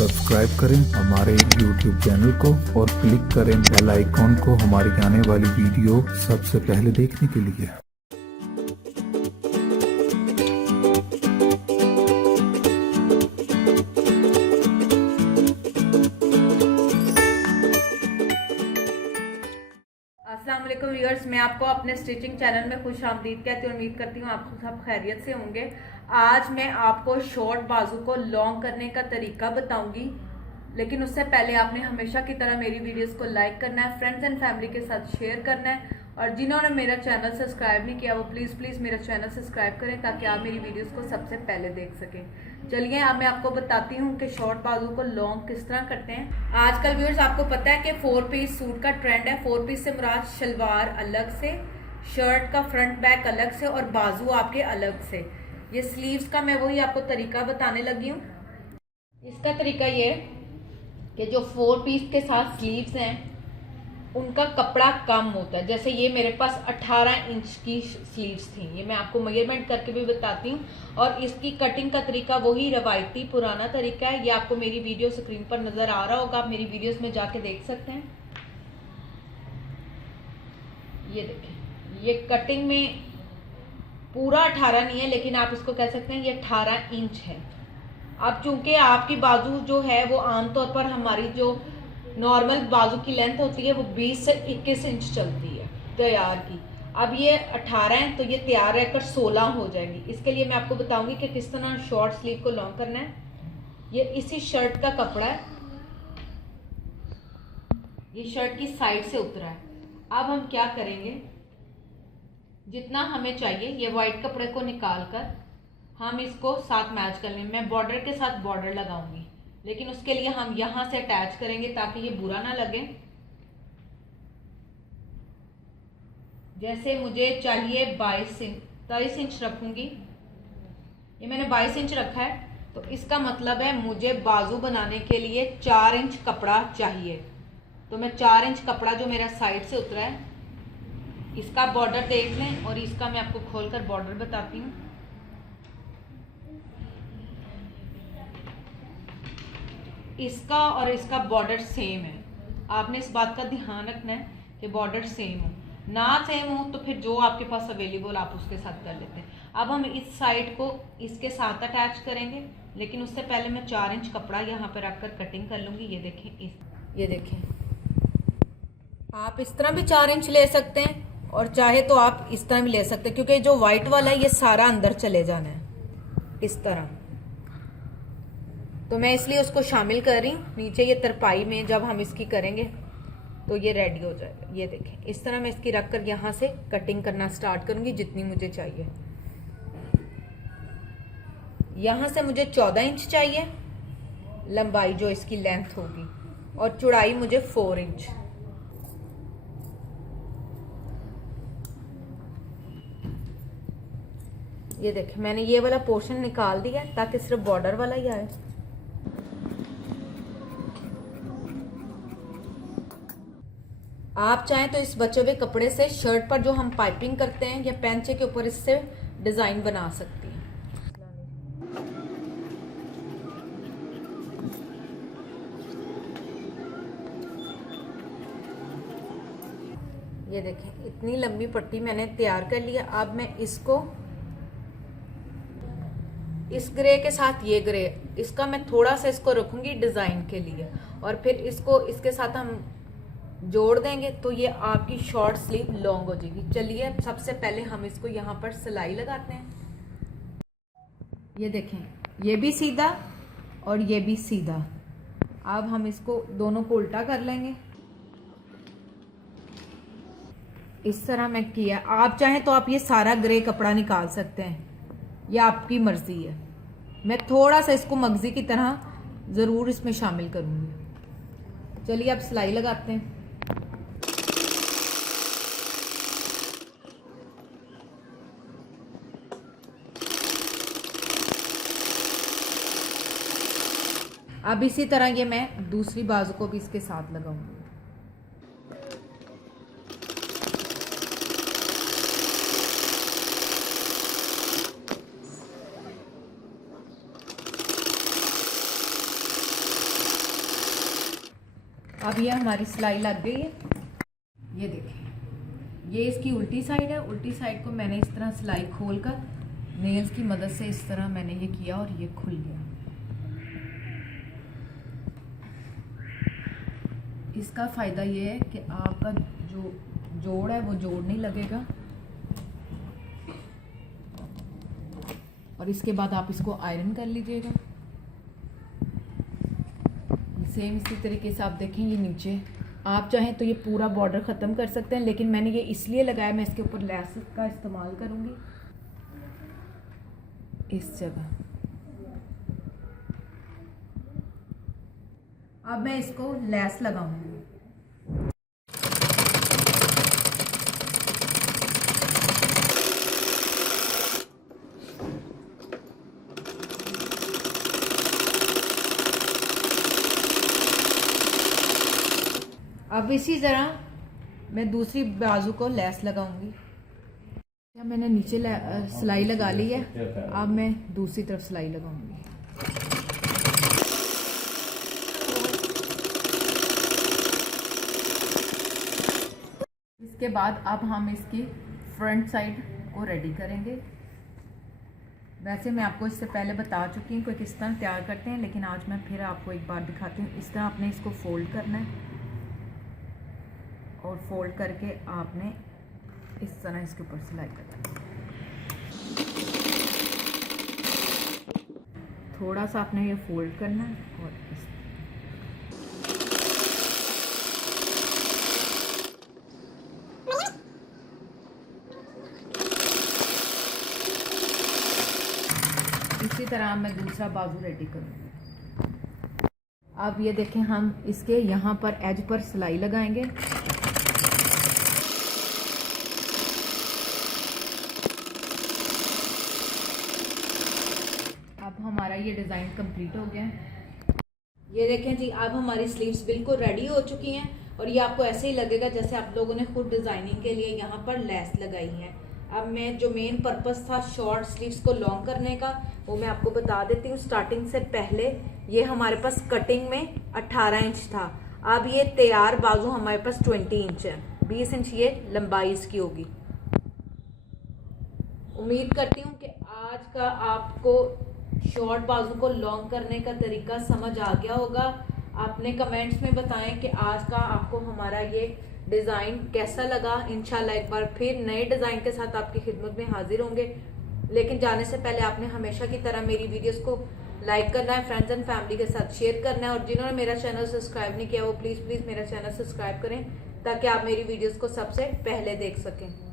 Subscribe करें हमारे YouTube channel को और क्लिक करें बेल आइकॉन को हमारी आने वाली वीडियो सबसे पहले देखने के लिए। अस्सलाम वालेकुम व्यूअर्स, मैं आपको अपने स्टिचिंग चैनल में खुश आमदीद कहती हूँ। उम्मीद करती हूँ आप सब खैरियत से होंगे। आज मैं आपको शॉर्ट बाजू को लॉन्ग करने का तरीका बताऊंगी, लेकिन उससे पहले आपने हमेशा की तरह मेरी वीडियोस को लाइक करना है, फ्रेंड्स एंड फैमिली के साथ शेयर करना है, और जिन्होंने मेरा चैनल सब्सक्राइब नहीं किया वो प्लीज़ मेरा चैनल सब्सक्राइब करें ताकि आप मेरी वीडियोस को सबसे पहले देख सकें। चलिए अब मैं आपको बताती हूँ कि शॉर्ट बाजू को लॉन्ग किस तरह करते हैं। आजकल व्यूअर्स आपको पता है कि 4 पीस सूट का ट्रेंड है। 4 पीस से मुराद शलवार अलग से, शर्ट का फ्रंट बैक अलग से और बाजू आपके अलग से। ये स्लीव्स का मैं वही आपको तरीका बताने लगी हूँ। इसका तरीका ये है कि जो 4 पीस के साथ स्लीव्स हैं उनका कपड़ा कम होता है। जैसे ये मेरे पास 18 इंच की स्लीव्स थी, ये मैं आपको मेजरमेंट करके भी बताती हूँ। और इसकी कटिंग का तरीका वही रवायती पुराना तरीका है। ये आपको मेरी वीडियो स्क्रीन पर नजर आ रहा होगा, आप मेरी वीडियोस में जाके देख सकते हैं। ये देखें, ये कटिंग में पूरा 18 नहीं है, लेकिन आप इसको कह सकते हैं ये 18 इंच है। अब चूंकि आपकी बाजू जो है वो आमतौर पर हमारी जो नॉर्मल बाजू की लेंथ होती है वो 20 से 21 इंच चलती है तैयार की। अब ये 18 है तो ये तैयार रहकर 16 हो जाएगी। इसके लिए मैं आपको बताऊंगी कि किस तरह शॉर्ट स्लीव को लॉन्ग करना है। ये इसी शर्ट का कपड़ा है, ये शर्ट की साइड से उतरा है। अब हम क्या करेंगे, जितना हमें चाहिए ये वाइट कपड़े को निकाल कर हम इसको साथ मैच कर लेंगे। मैं बॉर्डर के साथ बॉर्डर लगाऊंगी, लेकिन उसके लिए हम यहां से अटैच करेंगे ताकि ये बुरा ना लगे। जैसे मुझे चाहिए 23 इंच रखूंगी, ये मैंने 22 इंच रखा है, तो इसका मतलब है मुझे बाजू बनाने के लिए 4 इंच कपड़ा चाहिए। तो मैं 4 इंच कपड़ा जो मेरा साइड से उतरा है, इसका बॉर्डर देख लें और इसका मैं आपको खोलकर बॉर्डर बताती हूँ। इसका और इसका बॉर्डर सेम है। आपने इस बात का ध्यान रखना है कि बॉर्डर सेम हो, ना सेम हो तो फिर जो आपके पास अवेलेबल आप उसके साथ कर लेते हैं। अब हम इस साइड को इसके साथ अटैच करेंगे, लेकिन उससे पहले मैं 4 इंच कपड़ा यहाँ पर रखकर कटिंग कर लूँगी। ये देखें, ये देखें, आप इस तरह भी 4 इंच ले सकते हैं और चाहे तो आप इस तरह भी ले सकते हैं, क्योंकि जो व्हाइट वाला है ये सारा अंदर चले जाना है इस तरह। तो मैं इसलिए उसको शामिल कर रही हूँ नीचे। ये तरपाई में जब हम इसकी करेंगे तो ये रेडी हो जाएगा। ये देखें, इस तरह मैं इसकी रखकर यहाँ से कटिंग करना स्टार्ट करूँगी जितनी मुझे चाहिए। यहाँ से मुझे 14 इंच चाहिए लंबाई जो इसकी लेंथ होगी, और चौड़ाई मुझे 4 इंच। ये देखें, मैंने ये वाला पोर्शन निकाल दिया ताकि सिर्फ बॉर्डर वाला ही आए। आप चाहें तो इस बचे हुए कपड़े से शर्ट पर जो हम पाइपिंग करते हैं या पैंचे के ऊपर इससे डिजाइन बना सकती हैं। ये देखें, इतनी लंबी पट्टी मैंने तैयार कर लिया। अब मैं इसको इस ग्रे के साथ ये ग्रे, इसका मैं थोड़ा सा इसको रखूंगी डिजाइन के लिए, और फिर इसको इसके साथ हम जोड़ देंगे तो ये आपकी शॉर्ट स्लीव लॉन्ग हो जाएगी। चलिए सबसे पहले हम इसको यहाँ पर सिलाई लगाते हैं। ये देखें, ये भी सीधा और ये भी सीधा। अब हम इसको दोनों को उल्टा कर लेंगे। इस तरह मैं किया। आप चाहें तो आप ये सारा ग्रे कपड़ा निकाल सकते हैं, यह आपकी मर्जी है। मैं थोड़ा सा इसको मगजी की तरह ज़रूर इसमें शामिल करूँगी। चलिए अब सिलाई लगाते हैं। अब इसी तरह ये मैं दूसरी बाजू को भी इसके साथ लगाऊंगी। अब ये हमारी सिलाई लग गई है। ये देखें, ये इसकी उल्टी साइड है। उल्टी साइड को मैंने इस तरह सिलाई खोलकर नेल्स की मदद से इस तरह मैंने ये किया और ये खुल गया। इसका फ़ायदा ये है कि आपका जो जोड़ है वो जोड़ नहीं लगेगा, और इसके बाद आप इसको आयरन कर लीजिएगा। सेम इसी तरीके से आप देखें, ये नीचे आप चाहें तो ये पूरा बॉर्डर ख़त्म कर सकते हैं, लेकिन मैंने ये इसलिए लगाया, मैं इसके ऊपर लेस का इस्तेमाल करूँगी इस जगह। अब मैं इसको लेस लगाऊंगी। अब इसी तरह मैं दूसरी बाजू को लेस लगाऊंगी। मैंने नीचे सिलाई लगा ली है, अब मैं दूसरी तरफ सिलाई लगाऊंगी। इसके बाद अब हम इसकी फ्रंट साइड को रेडी करेंगे। वैसे मैं आपको इससे पहले बता चुकी हूँ कि किस तरह तैयार करते हैं, लेकिन आज मैं फिर आपको एक बार दिखाती हूँ। इस तरह आपने इसको फोल्ड करना है और फोल्ड करके आपने इस तरह इसके ऊपर सिलाई करना है। थोड़ा सा आपने ये फोल्ड करना है और इसी तरह मैं दूसरा बाजू रेडी करूँगी। अब ये देखें, हम इसके यहाँ पर एज पर सिलाई लगाएंगे। अब हमारा ये डिज़ाइन कंप्लीट हो गया है। ये देखें जी, अब हमारी स्लीव्स बिल्कुल रेडी हो चुकी हैं और ये आपको ऐसे ही लगेगा जैसे आप लोगों ने खुद डिज़ाइनिंग के लिए यहाँ पर लेस लगाई है। अब मैं जो मेन पर्पस था शॉर्ट स्लीव्स को लॉन्ग करने का, वो मैं आपको बता देती हूँ। स्टार्टिंग से पहले ये हमारे पास कटिंग में 18 इंच था, अब ये तैयार बाजू हमारे पास 20 इंच है। 20 इंच ये लंबाई इसकी होगी। उम्मीद करती हूँ कि आज का आपको शॉर्ट बाजू को लॉन्ग करने का तरीका समझ आ गया होगा। आपने कमेंट्स में बताएं कि आज का आपको हमारा ये डिज़ाइन कैसा लगा। इंशाल्लाह एक बार फिर नए डिज़ाइन के साथ आपकी खिदमत में हाजिर होंगे, लेकिन जाने से पहले आपने हमेशा की तरह मेरी वीडियोस को लाइक करना है, फ्रेंड्स एंड फैमिली के साथ शेयर करना है, और जिन्होंने मेरा चैनल सब्सक्राइब नहीं किया वो प्लीज़ मेरा चैनल सब्सक्राइब करें ताकि आप मेरी वीडियोस को सबसे पहले देख सकें।